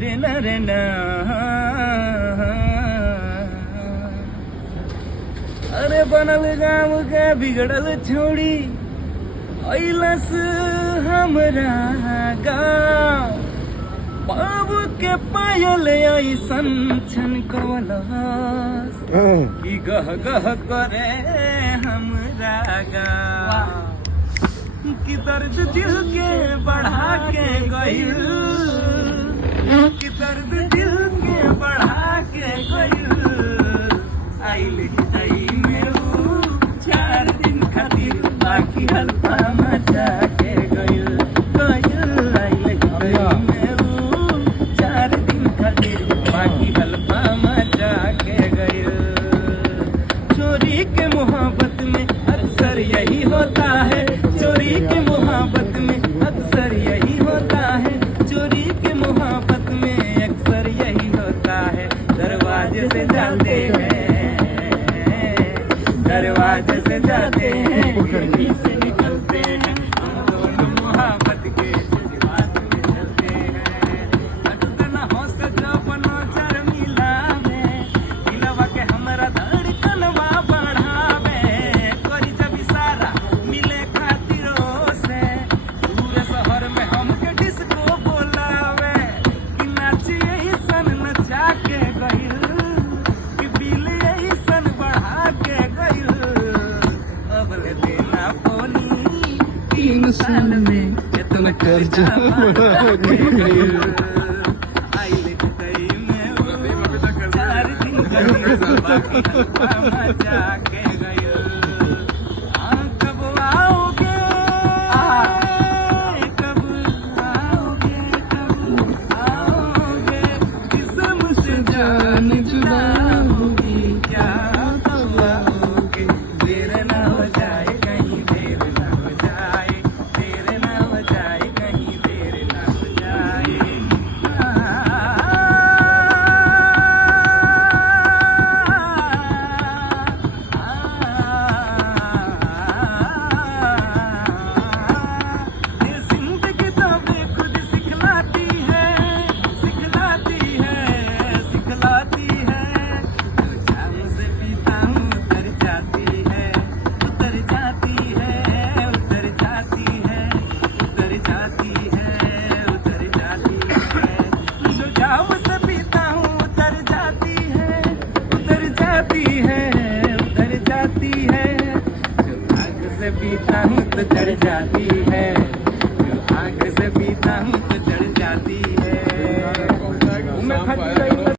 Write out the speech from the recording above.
रे ना रे ना। अरे बनल गाँव के बिगड़ल छोड़ी अइलस हमरा गाँव। बाबू के पायल ऐसन छन कवलस कि गह गह करे हमरा गाँव। कि दर्द दिल के बढ़ा के गइल, कि दर्द दिल के बढ़ा के गइल। आइल हितई में ऊ 4 दिन खातिर बाकी हल्का मचा के गइल। आइल हितई में ऊ 4 दिन खातिर बाकी हल्का मचा के गइल। चोरी के मोहब्बत में अक्सर यही होता है, चोरी के मोहब्बत में अक्सर यही होता है, चोरी के मोहब्बत में अक्सर यही होता है। दरवाजे से जाते हैं, दरवाजे से जाते हैं, खिड़की से निकलते हैं। हम दोनों मोहब्बत के जज्बात में चलते हैं। धड़कन हो सजा बनो चर मिलावे, दिलवा के हमरा धड़कनवा बढ़ावे। करी जब इशारा मिले खातिरों से, पूरे शहर में हमके डिस्को बोलावे। कि नाची ऐसन नचा के गइल, कि बिल ऐसन बढ़ा के गइल। अब ले देना पोनी 3 साल में इतना कर्जा आइल हितई में 4 दिन का बाकी हल्का मचा